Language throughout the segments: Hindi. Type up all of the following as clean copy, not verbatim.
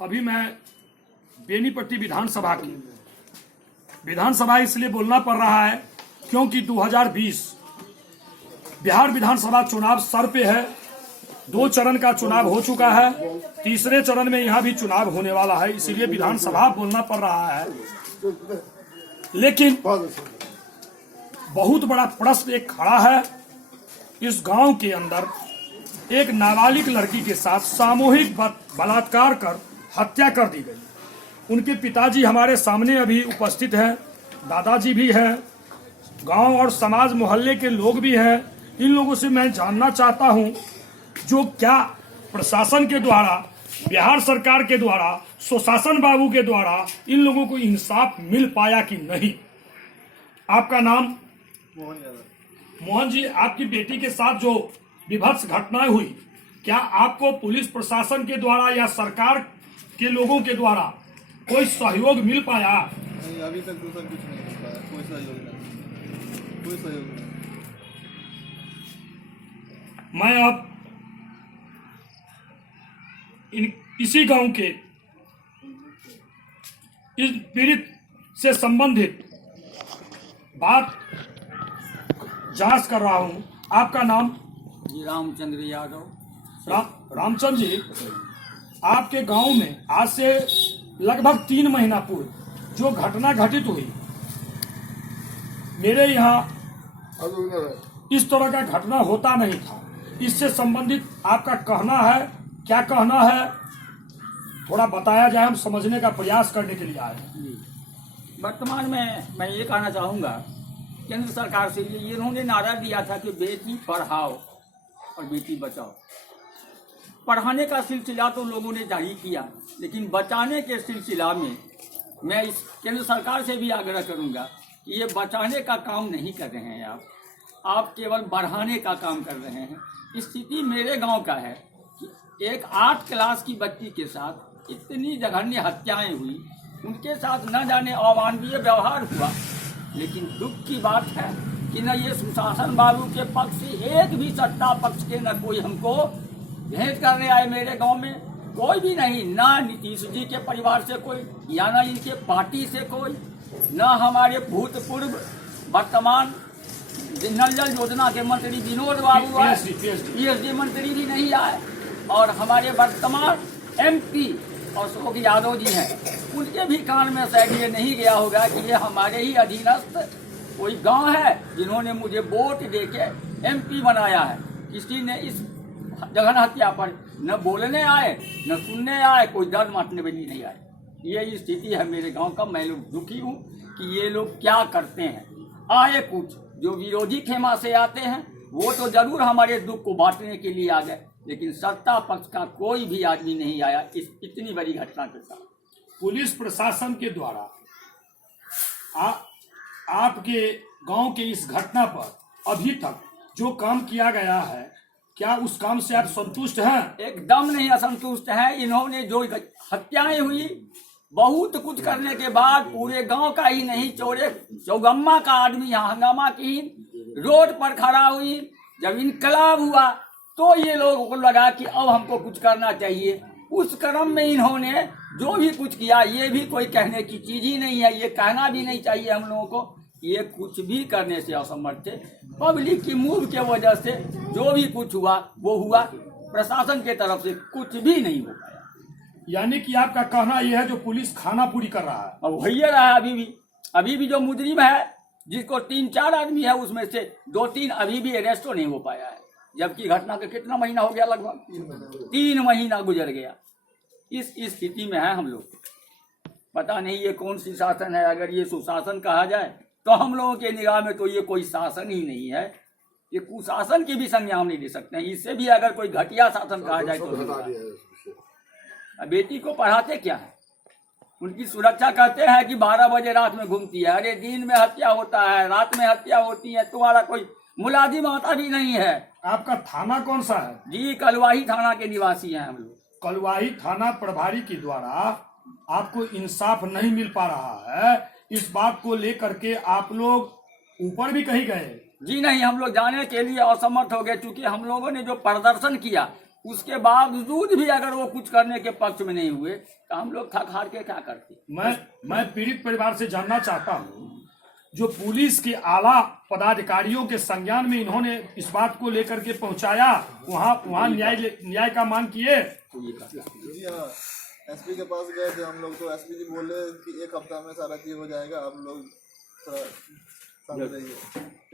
अभी मैं बेनीपट्टी विधानसभा इसलिए बोलना पड़ रहा है क्योंकि 2020 बिहार विधानसभा चुनाव सर पे है। 2 चरण का चुनाव हो चुका है, तीसरे चरण में यहाँ भी चुनाव होने वाला है, इसीलिए विधानसभा बोलना पड़ रहा है। लेकिन बहुत बड़ा प्रश्न एक खड़ा है। इस गांव के अंदर एक नाबालिग लड़की के साथ सामूहिक बलात्कार कर हत्या कर दी गई। उनके पिताजी हमारे सामने अभी उपस्थित हैं, दादाजी भी हैं, गांव और समाज मोहल्ले के लोग भी हैं। इन लोगों से मैं जानना चाहता हूं जो क्या प्रशासन के द्वारा, बिहार सरकार के द्वारा, सुशासन बाबू के द्वारा इन लोगों को इंसाफ मिल पाया कि नहीं। आपका नाम? मोहन जी, आपकी बेटी के साथ जो विभत्स घटनाएं हुई, क्या आपको पुलिस प्रशासन के द्वारा या सरकार के लोगों के द्वारा कोई सहयोग मिल पाया? नहीं, अभी तक तो सर कुछ नहीं मिल पाया, कोई सहयोग नहीं। मैं अब इसी गांव के इस पीड़ित से संबंधित बात जांच कर रहा हूं। आपका नाम? जी रामचंद्र यादव। रामचंद्र जी, आपके गांव में आज से लगभग 3 महीना पूर्व जो घटना घटित हुई, मेरे यहाँ इस तरह का घटना होता नहीं था। इससे संबंधित आपका कहना है, क्या कहना है, थोड़ा बताया जाए, हम समझने का प्रयास करने के लिए आए हैं। वर्तमान में मैं ये कहना चाहूँगा, केंद्र सरकार से ये इन्होंने नारा दिया था कि बेटी पढ़ाओ और बेटी बचाओ। पढ़ाने का सिलसिला तो लोगों ने जारी किया, लेकिन बचाने के सिलसिला में मैं इस केंद्र सरकार से भी आग्रह करूंगा कि ये बचाने का काम नहीं कर रहे हैं आप केवल बढ़ाने का काम कर रहे हैं। स्थिति मेरे गांव का है कि एक 8 क्लास की बच्ची के साथ इतनी जघन्य हत्याएं हुई, उनके साथ न जाने अमानवीय व्यवहार हुआ। लेकिन दुख की बात है कि न ये सुशासन बाबू के पक्ष से एक भी सत्ता पक्ष के न कोई हमको भेंट करने आए मेरे गांव में, कोई भी नहीं। ना नीतीश जी के परिवार से कोई, या ना इनके पार्टी से कोई, ना हमारे भूतपूर्व वर्तमान नल जल योजना के मंत्री विनोद बाबू आए, पीएचडी मंत्री भी नहीं आए, और हमारे वर्तमान MP अशोक यादव जी हैं, उनके भी कान में शायद ये नहीं गया होगा कि ये हमारे ही अधीनस्थ कोई गांव है जिन्होंने मुझे वोट देके MP बनाया है। किसी ने इस जघन हत्या पर न बोलने आए, न सुनने आए, कोई दर्द मारने भी नहीं आए। ये स्थिति है मेरे गांव का। मैं लोग दुखी हूँ कि ये लोग क्या करते हैं। आए कुछ जो विरोधी खेमा से आते हैं, वो तो जरूर हमारे दुख को बांटने के लिए आ गए, लेकिन सत्ता पक्ष का कोई भी आदमी नहीं आया इस इतनी बड़ी घटना के साथ। पुलिस प्रशासन के द्वारा आपके गांव के इस घटना पर अभी तक जो काम किया गया है, क्या उस काम से आप संतुष्ट हैं? एकदम नहीं असंतुष्ट है। इन्होंने जो हत्याएं हुई, बहुत कुछ करने के बाद पूरे गांव का ही नहीं, चौगम्मा का आदमी यहाँ हंगामा की रोड पर खड़ा हुई। जब इनकलाब हुआ तो ये लोगों को लगा कि अब हमको कुछ करना चाहिए। उस क्रम में इन्होंने जो भी कुछ किया, ये भी कोई कहने की चीज ही नहीं है, ये कहना भी नहीं चाहिए हम लोगों को। ये कुछ भी करने से असमर्थ थे। पब्लिक की मूव के वजह से जो भी कुछ हुआ वो हुआ, प्रशासन के तरफ से कुछ भी नहीं हो पाया। यानी कि आपका कहना यह है जो पुलिस खाना पूरी कर रहा है, अब वही रहा है। अभी भी जो मुजरिम है, जिसको 3-4 आदमी है, उसमें से 2-3 अभी भी अरेस्ट नहीं हो पाया है, जबकि घटना का कितना महीना हो गया? लगभग 3 महीना गुजर गया। इस स्थिति में है हम लोग। पता नहीं ये कौन सी शासन है। अगर ये सुशासन कहा जाए तो हम लोगों के निगाह में तो ये कोई शासन ही नहीं है, ये कुशासन की भी संज्ञा हम नहीं दे सकते हैं। इससे भी अगर कोई घटिया शासन कहा जाए तो बेटी को पढ़ाते क्या है? उनकी सुरक्षा करते हैं कि 12 बजे रात में घूमती है। अरे दिन में हत्या होता है, रात में हत्या होती है, तुम्हारा कोई मुलाजिम आता भी नहीं है। आपका थाना कौन सा है? जी कलवाही थाना के निवासी हैं हम लोग। कलवाही थाना प्रभारी के द्वारा आपको इंसाफ नहीं मिल पा रहा है, इस बात को लेकर के आप लोग ऊपर भी कहीं गए? जी नहीं, हम लोग जाने के लिए असमर्थ हो गए, क्योंकि हम लोगों ने जो प्रदर्शन किया उसके बावजूद भी अगर वो कुछ करने के पक्ष में नहीं हुए तो हम लोग थक हार के क्या करते। मैं पीड़ित परिवार से जानना चाहता हूँ, जो पुलिस के आला पदाधिकारियों के संज्ञान में इन्होंने इस बात को लेकर के पहुंचाया, वहाँ न्याय का मांग किए। जी हाँ, एसपी के पास गए थे हम लोग, तो एसपी जी बोले कि 1 हफ्ता में सारा चीज हो जाएगा, आप लोग थोड़ा शांत रहिए,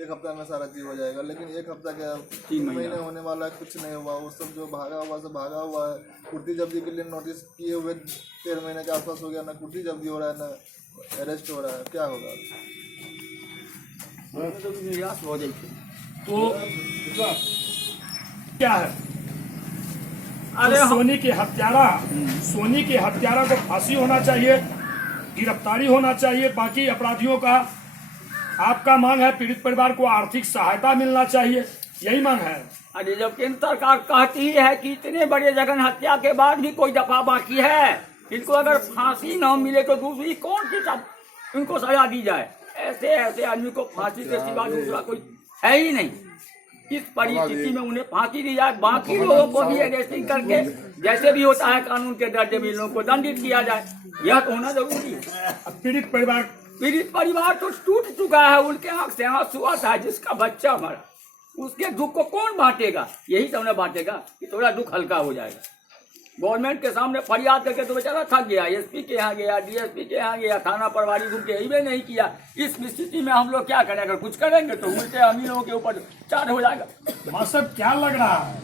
1 हफ्ता में सारा चीज हो जाएगा। लेकिन 1 हफ्ता क्या 3 महीने होने वाला है, कुछ नहीं हुआ। वो सब जो भागा हुआ है। कुर्ती जब्ती के लिए नोटिस किए हुए 13 महीने के आसपास हो गया, ना कुर्ती जब्ती हो रहा है, ना अरेस्ट हो रहा है। क्या होगा? निराश हो जाएगी। तो क्या है, अरे तो सोनी के हत्यारा को फांसी होना चाहिए, गिरफ्तारी होना चाहिए। बाकी अपराधियों का आपका मांग है, पीड़ित परिवार को आर्थिक सहायता मिलना चाहिए, यही मांग है। अरे जब केंद्र सरकार कहती है कि इतने बड़े जघन हत्या के बाद भी कोई दफा बाकी है, इनको अगर फांसी न मिले तो दूसरी कौन सी सब इनको सजा दी जाए। ऐसे आदमी को फांसी के सिवा दूसरा कोई है ही नहीं। इस परिस्थिति में उन्हें फांसी दी जाए, बाकी लोगों को भी अरेस्टिंग करके जैसे भी होता है कानून के दर्जे में लोगों को दंडित किया जाए, यह तो होना जरूरी है। पीड़ित परिवार तो टूट चुका है, उनके आंख से आंसू आता है। जिसका बच्चा मरा उसके दुख को कौन बांटेगा? यही तो उन्हें बांटेगा कि थोड़ा दुख हल्का हो जाएगा। गवर्नमेंट के सामने फरियाद करके तो बेचारा थक गया, एसपी के यहाँ गया, डीएसपी के यहाँ गया, थाना प्रभारी घूम के ही नहीं किया। इस स्थिति में हम लोग क्या करें? अगर कुछ करेंगे तो उल्टे हम लोगों के ऊपर चार्ज हो जाएगा। मतलब क्या लग रहा है,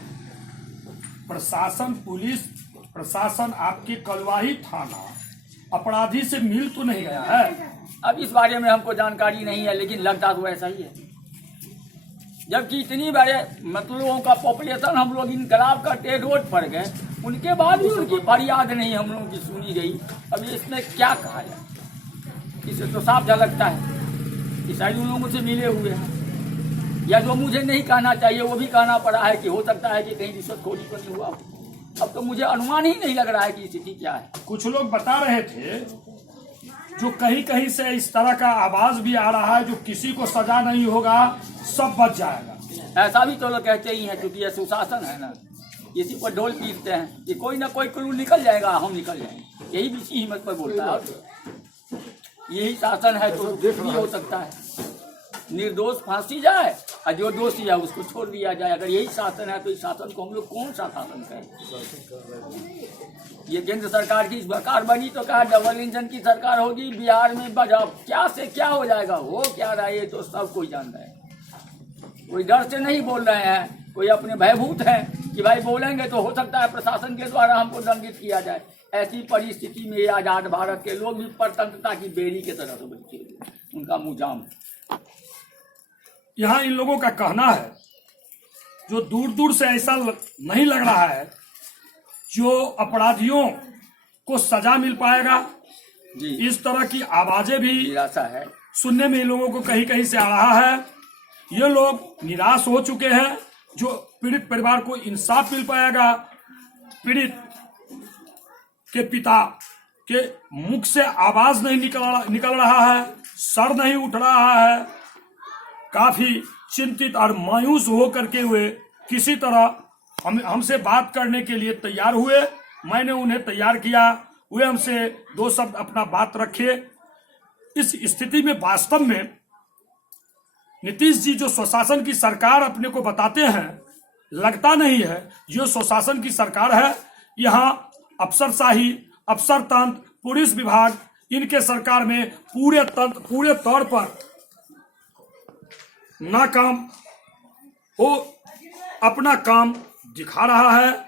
प्रशासन, पुलिस प्रशासन, आपके कलवाही थाना अपराधी से मिल तो नहीं गया है? अब इस बारे में हमको जानकारी नहीं है, लेकिन लगता तो ऐसा ही है। जबकि इतनी बड़े मतलब लोगों का पॉपुलेशन हम लोग इनकलाब करते रोड पर गए, उनके बाद भी उनकी फरियाद नहीं हम लोगों की सुनी गई। अब इसमें क्या कहा जाए? इससे तो साफ झलकता है कि शायद उन लोगों से मिले हुए हैं, या जो मुझे नहीं कहना चाहिए वो भी कहना पड़ा है कि हो सकता है कि कहीं रिश्वतखोरी तो नहीं हुआ। अब तो मुझे अनुमान ही नहीं लग रहा है कि स्थिति क्या है। कुछ लोग बता रहे थे जो कहीं से इस तरह का आवाज भी आ रहा है, जो किसी को सजा नहीं होगा, सब बच जाएगा। ऐसा भी तो लोग कहते ही हैं, क्योंकि ये सुशासन है ना, किसी पर ढोल पीटते हैं कि कोई ना कोई क्लू निकल जाएगा, हम निकल जाएंगे, यही भी इसी हिम्मत पर बोलता है। यही शासन है तो भी हो सकता है, निर्दोष फांसी जाए और जो दोषी है उसको छोड़ दिया जाए। अगर यही शासन है तो इस शासन को हम लोग कौन सा शासन कहें? ये केंद्र सरकार की सरकार बनी तो कहा डबल इंजन की सरकार होगी, बिहार में बजाओ, क्या से क्या हो जाएगा, हो क्या रहा है ये तो सब कोई जान रहा है। कोई डर से नहीं बोल रहे हैं, कोई अपने भयभूत है कि भाई बोलेंगे तो हो सकता है प्रशासन के द्वारा हमको दंडित किया जाए। ऐसी परिस्थिति में आजाद भारत के लोग भी परतंत्रता की बेड़ी की तरह से बैठे हुए, उनका मुंह जाम। यहाँ इन लोगों का कहना है, जो दूर दूर से ऐसा नहीं लग रहा है जो अपराधियों को सजा मिल पाएगा। जी, इस तरह की आवाजें भी निराशा है सुनने में इन लोगों को कहीं कहीं से आ रहा है। ये लोग निराश हो चुके हैं। जो पीड़ित परिवार को इंसाफ मिल पाएगा, पीड़ित के पिता के मुख से आवाज नहीं निकल रहा है, सर नहीं उठ रहा है, काफी चिंतित और मायूस हो करके हुए किसी तरह हमसे बात करने के लिए तैयार हुए। मैंने उन्हें तैयार किया, वे हमसे 2 शब्द अपना बात रखे। इस स्थिति में वास्तव में नीतीश जी जो स्वशासन की सरकार अपने को बताते हैं, लगता नहीं है जो स्वशासन की सरकार है। यहाँ अफसरशाही, अफसर तंत्र, पुलिस विभाग, इनके सरकार में पूरे तौर पर नाकाम हो अपना काम दिखा रहा है।